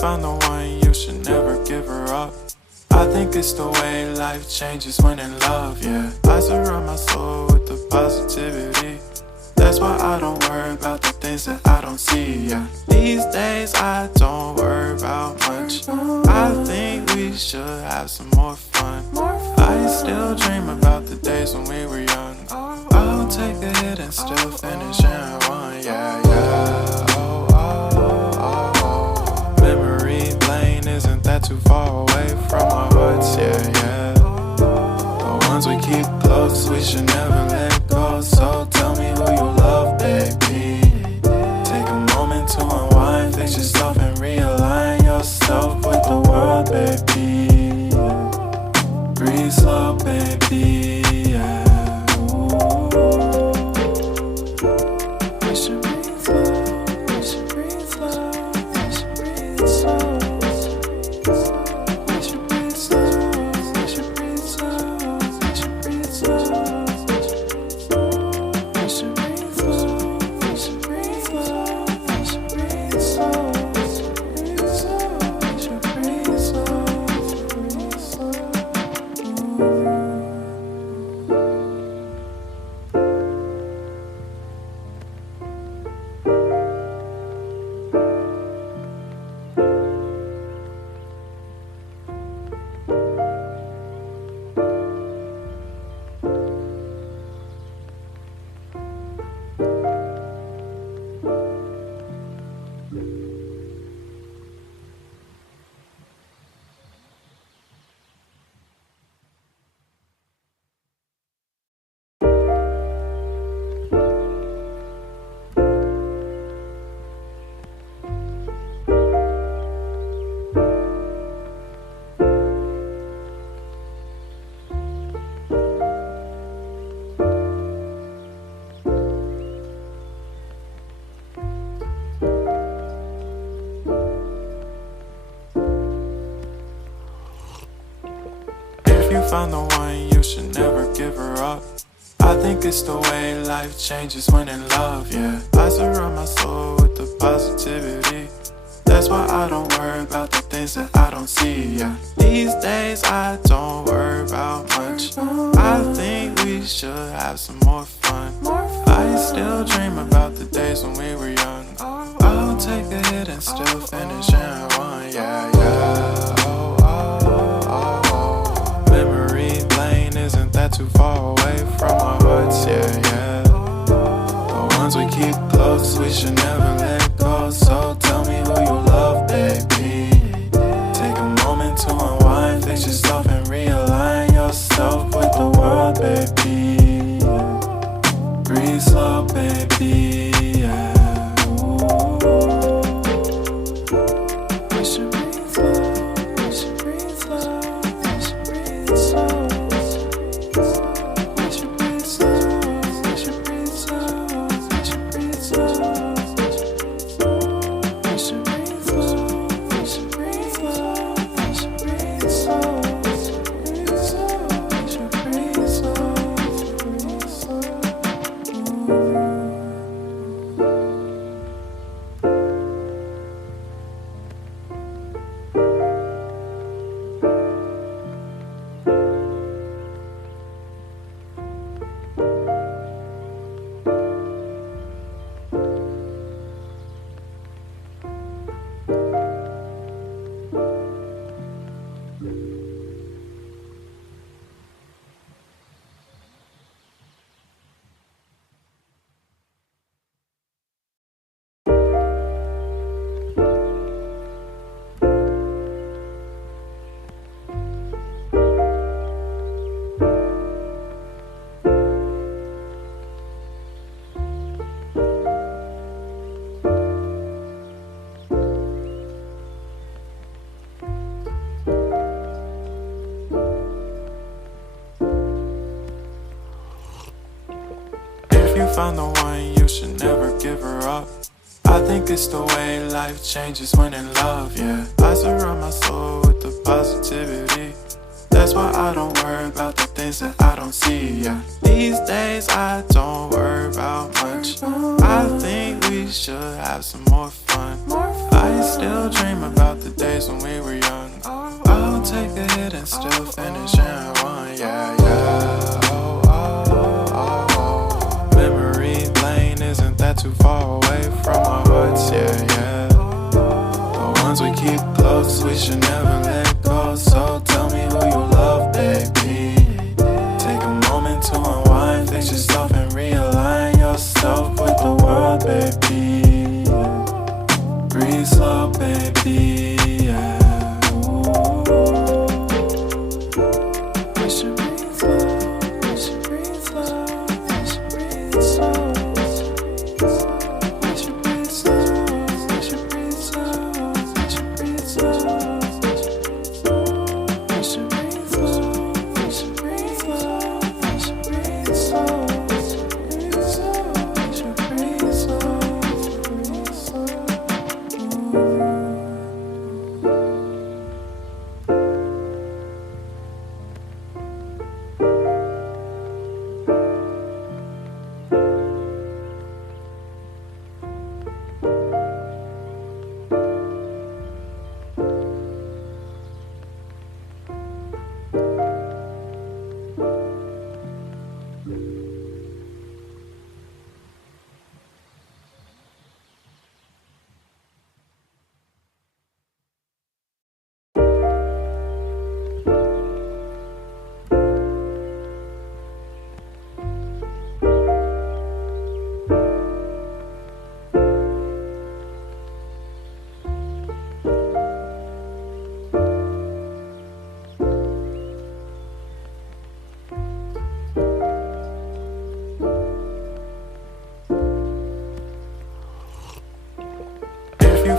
found the one, you should never give her up. I think it's the way life changes when in love, yeah. I surround my soul with the positivity. That's why I don't worry about the things that I don't see, yeah. These days I don't worry about much. I think we should have some more fun. I still dream about the days when we were young. I'll take a hit and still finish in one, yeah, yeah. Oh, oh, oh, oh. Memory lane isn't that too far away from our hearts, yeah, yeah. The ones we keep close, we should never let go. So tell me who you love, baby. Take a moment to unwind, fix yourself and realign yourself with the world, baby. Breathe slow, baby, yeah. We should breathe slow, we should breathe slow, we should breathe slow. We should breathe slow, we should breathe slow, we should breathe slow. We should breathe slow, we should breathe slow, we should breathe slow. We should breathe slow, breathe slow. If you found the one, you should never give her up. I think it's the way life changes when in love, yeah. I surround my soul with the positivity. That's why I don't worry about the things that I don't see, yeah. These days I don't worry about much. I think we should have some more fun. I still dream about the days when we were young. I'll take a hit and still finish in one, yeah, yeah. Oh, oh, oh, oh. Memory lane isn't that too far away from our hearts, yeah, yeah. The ones we keep close, we should never let go. So tell me who you love, baby. Take a moment to unwind, fix yourself and realign yourself with the world, baby. Breathe slow, baby, yeah. We should breathe slow, we should breathe slow, we should breathe slow. We should breathe slow, we should breathe slow, we should breathe slow. We should breathe slow, we should breathe slow, we should breathe slow. We should breathe slow, breathe slow. Found the one, you should never give her up. I think it's the way life changes when in love, yeah. I surround my soul with the positivity. That's why I don't worry about the things that I don't see, yeah. These days I don't worry about much. I think we should have some more fun. I I still dream about the days when we were young. I'll take a hit and still finish and one. Yeah, yeah. Oh, oh, oh, oh. Memory lane, isn't that too far away from our hearts? Yeah, yeah. The ones we keep close, we should never let go. So tell me who you love, baby. Take a moment to unwind, fix yourself and realign yourself with the world, baby. Breathe slow, baby, yeah. We should breathe slow, we should breathe slow, we should breathe slow. We should breathe slow, we should breathe slow, we should breathe slow. We should breathe slow, we should breathe slow, we should breathe slow. We should breathe slow.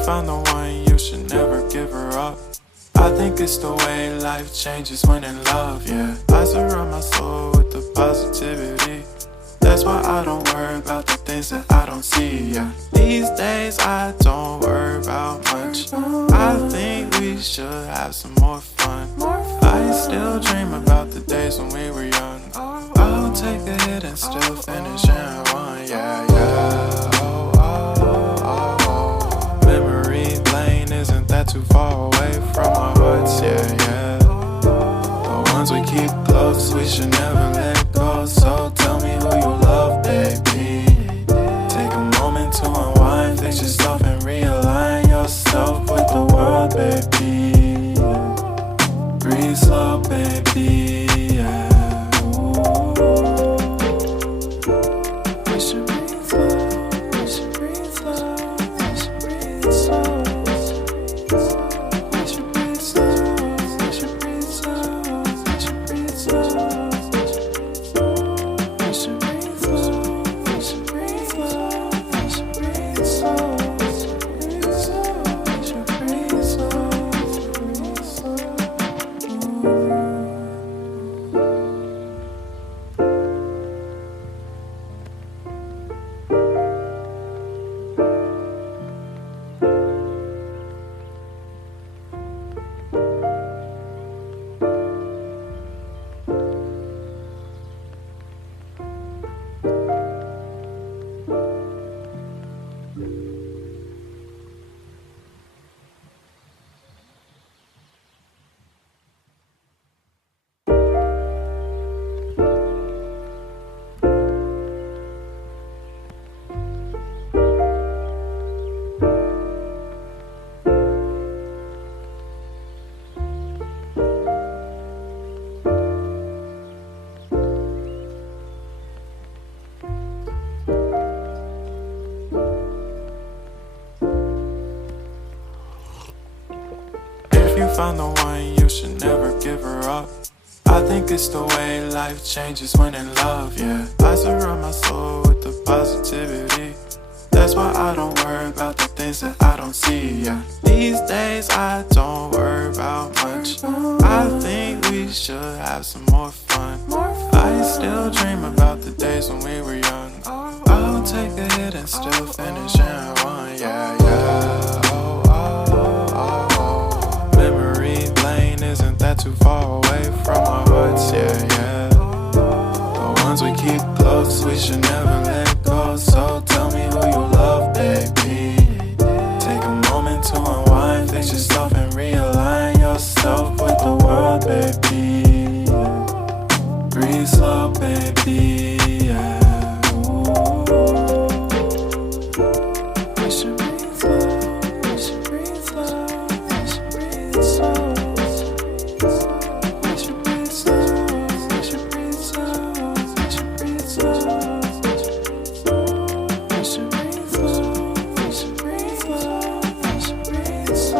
Found the one, you should never give her up. I think it's the way life changes when in love, yeah. I surround my soul with the positivity. That's why I don't worry about the things that I don't see, yeah. These days I don't worry about much. I think we should have some more fun. I still dream about the days when we were young. I'll take a hit and still finish and one, yeah, yeah. Isn't that too far away from our hearts? Yeah, yeah. The ones we keep close, we should never let go. So tell me who you love, baby. Take a moment to unwind, fix yourself and realign yourself with the world, baby. Breathe slow, baby, yeah. We should breathe slow, we should breathe slow, we should breathe slow. Found the one, you should never give her up. I think it's the way life changes when in love, yeah. I surround my soul with the positivity. That's why I don't worry about the things that I don't see, yeah. These days I don't worry about much. I think we should have some more fun. I still dream about the days when we were young. I'll take a hit and still finish and one, yeah, yeah. Oh, oh, oh, oh. Memory lane, isn't that too far away from our hearts? Yeah, yeah. The ones we keep close, we should never let go. So tell me who you love, baby. Take a moment to baby. Breathe slow, baby. Yeah. Ooh. We should breathe slow. We should breathe slow. We should breathe slow. We should breathe slow. We should breathe slow. We should breathe slow. We should breathe slow. We should breathe slow. We should breathe slow.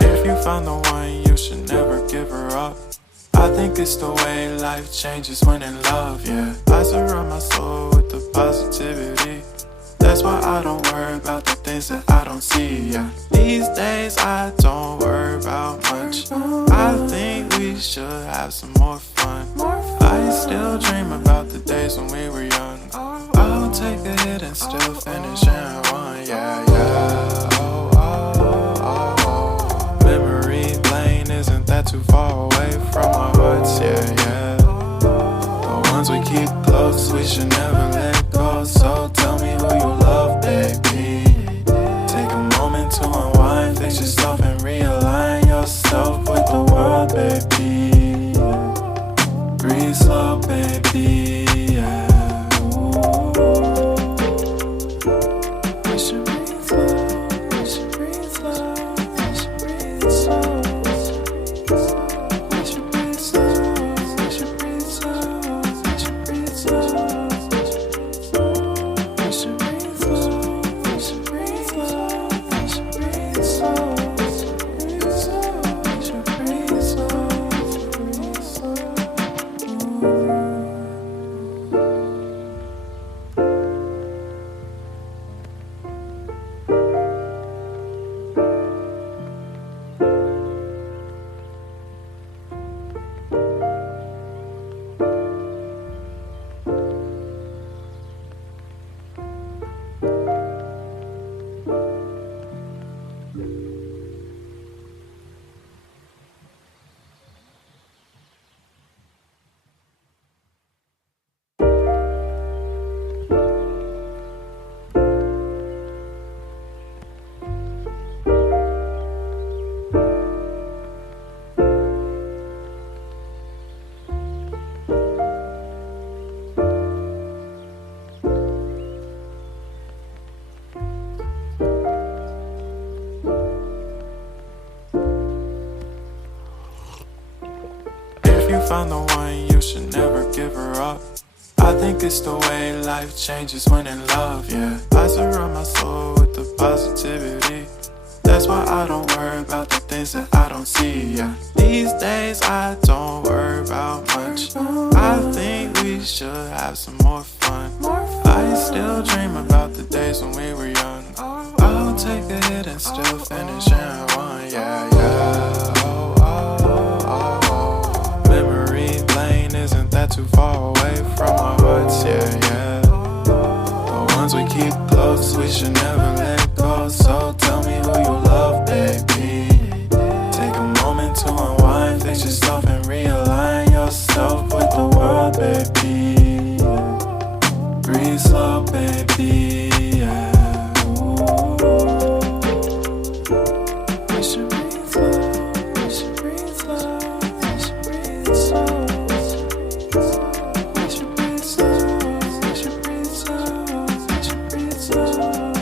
If you found the one, you should never give her up. I think it's the way life changes when in love, yeah. I surround my soul with the positivity. That's why I don't worry about the things that I don't see, yeah. These days I don't worry about much. I think we should have some more fun. I still dream about the days when we were young. I'll take a hit and still finish in one, yeah, yeah. Oh, oh, oh, oh. Memory lane isn't that too far away from our hearts, yeah, yeah. The ones we keep close, we should never let go. So tell me who you love, baby. Take a moment to unwind, fix yourself and realign yourself with the world, baby. Breathe slow, baby, yeah. We should breathe slow, we should breathe slow, we should breathe slow. We should breathe slow, we should breathe slow, we should breathe slow. We should breathe slow, we should breathe slow, we should breathe slow. We should breathe slow, breathe slow. Found the one, you should never give her up. I think it's the way life changes when in love, yeah. I surround my soul with the positivity. That's why I don't worry about the things that I don't see, yeah. These days I don't worry about much. I think we should have some more fun. I still dream about the days when we were young. I'll take a hit and still finish in one, yeah, yeah. Oh, oh, oh, oh. Memory lane isn't that too far away from our hearts, yeah, yeah. The ones we keep close, we should never let go. So tell me who you love, baby. Take a moment to unwind, fix yourself and realign yourself with the world, baby. Breathe slow, baby, yeah. We should breathe slow, we should breathe slow, we should breathe slow. We should breathe slow, we should breathe slow, we should breathe slow.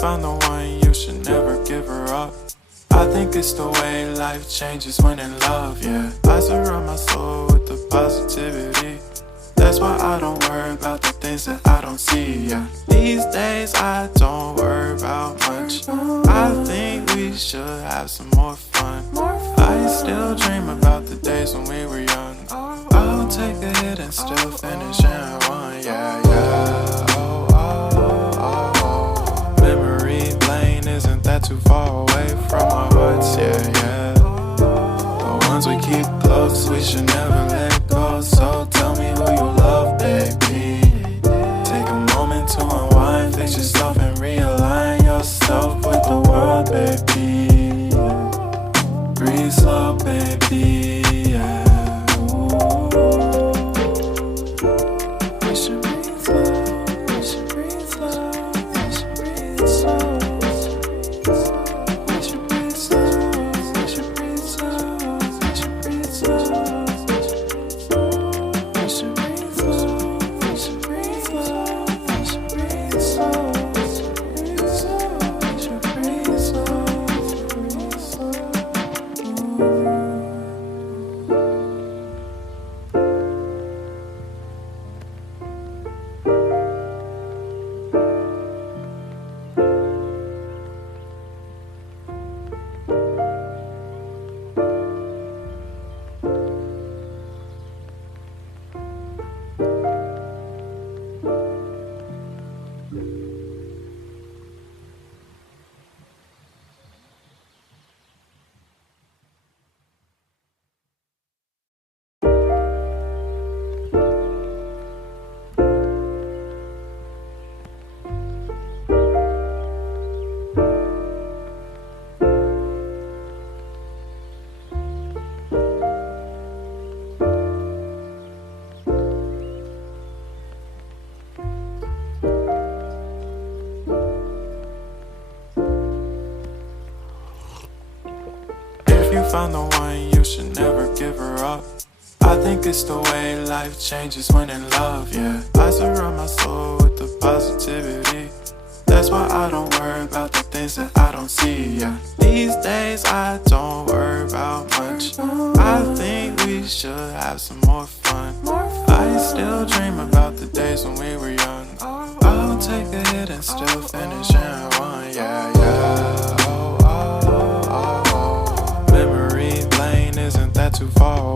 found the one, you should never give her up. I think it's the way life changes when in love, yeah. I surround my soul with the positivity. That's why I don't worry about the things that I don't see, yeah. These days I don't worry about much. I think we should have some more fun. I still dream about the days when we were young. I'll take a hit and still finish in one, yeah, yeah. Oh, oh, oh, oh. Memory lane isn't that too far away from our hearts, yeah, yeah. The ones we keep close, we should never let go. So tell me who you love, baby. Take a moment to unwind, fix yourself and realign yourself with the world, baby. Breathe slow, baby, yeah. We should breathe slow, we should breathe slow, we should breathe slow. We should breathe slow, we should breathe slow, we should breathe slow. We should breathe slow, we should breathe slow, we should breathe slow. We should breathe slow, breathe slow. Found the one, you should never give her up. I think it's the way life changes when in love, yeah. I surround my soul with the positivity. That's why I don't worry about the things that I don't see, yeah. These days I don't worry about much. I think we should have some more fun. I still dream about the days when we were young. I'll take a hit and still finish in one, yeah, yeah. Oh, oh, oh, oh. Memory lane isn't that too far away